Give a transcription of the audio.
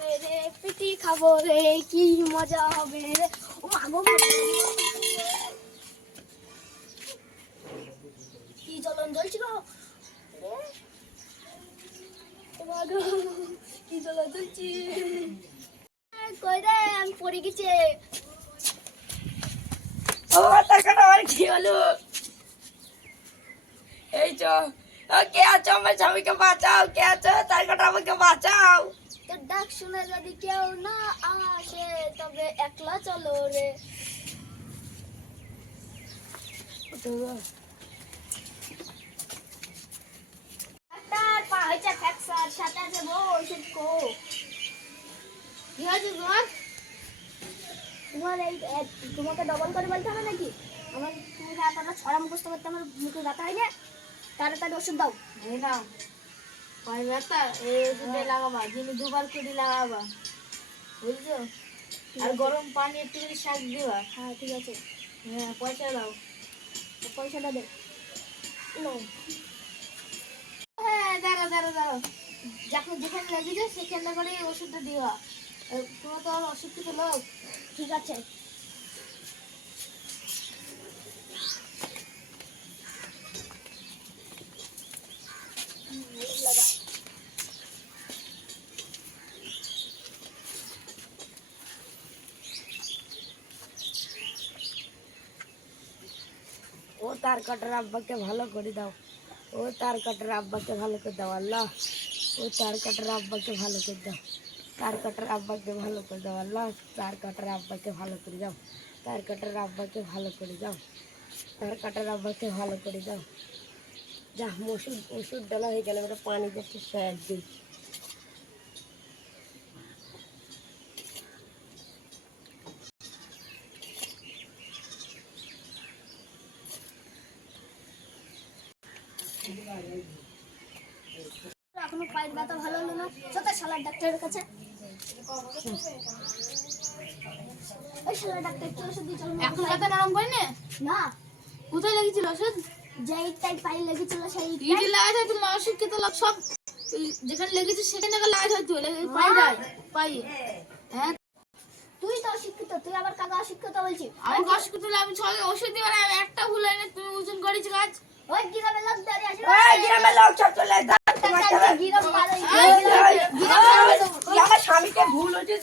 রে পিটি খাবো রে, কি মজা হবে রে। ও মাগো, কি জ্বলন জ্বলছিল রে, ও মাগো কি জ্বলন জ্বলছি। কই রে, আমি পড়ে গেছি। ও টাকাটা আমার কি হলো? এই তো কে আছো? আমার স্বামীকে বাঁচাও। কে আছো? টাকাটা আমাকে বাঁচাও। তোর ডাক শুনে যদি কেউ না আসে তবে একলা চলো রে। ডাক্তার, পা হয়েছে ফ্র্যাকচার, সাথে আছে বউ, ওষুধ কো। কি হয়েছে তোমার? তোমার এই তোমাকে ডবল করে বলতে হবে নাকি? আমার তুমি আপনারা ছড়া মুখস্থ করতে আমার মুখে ব্যথা হয় না। তাড়াতাড়ি ওষুধ দাও। এই নাও পায়ে ব্যথা, এই ওষুধে লাগাবা, দিনে দুবার করে লাগাবা, বুঝছো? আর গরম পানি একটু করে শাক দিবা। হ্যাঁ ঠিক আছে, হ্যাঁ, পয়সা দাও। পয়সাটা দে। নাও। হ্যাঁ, দাঁড়াও দাঁড়াও দাঁড়াও, যখন যেখানে লেগেছে সেখানে করে ওষুধটা দিবা। তোমার তো আর অশিক্ষিত লোক। ঠিক আছে। ও তার কাটার আব্বাকে ভালো করে দাও। ও তার কাটার আব্বাকে ভালো করে দাও আল্লাহ। ও তার কাটার আব্বাকে ভালো করে দাও। তার কাটার আব্বাকে ভালো করে দাও আল্লাহ। তার কাটার আব্বাকে ভালো করে দাও। তার কাটার আব্বাকে ভালো করে দাও। তার কাটার আব্বাকে ভালো করে দাও। যা, ওষুধ ওষুধ ডালা হয়ে গেল, ওটা পানি দিচ্ছে স্যার দিই। এখনো পায়ের ব্যথা ভালো হলো না, চল শালার ডাক্তারের কাছে। ওই শালার ডাক্তার কি ওষুধ দিয়ে চল। এখন ব্যথা নরম করে নে। না, কোথায় লেগেছিল ওষুধ? যেই তাই পায়ে লেগেছিল সেই ইডি লাগাতে তুমি অশিক্ষিত লোক, সব যেখানে লেগেছে সেখানে লাগাতে হতো। পাই যায় পাই। হ্যাঁ, তুই তো অশিক্ষিত, তুই আবার কাকা অশিক্ষিত বলছিস। আমি অশিক্ষিত হলে আমি ছয় ওষুধ দিবার একটা ভুল হয় না, তুমি ওজন করেছি কাজ। ওই গ্রামের লোক দাঁড়িয়ে আছে। ওই গ্রামের লোক সব চলে যায়। গ্রাম পাড়ায় আমার স্বামীকে ভুল হচ্ছে,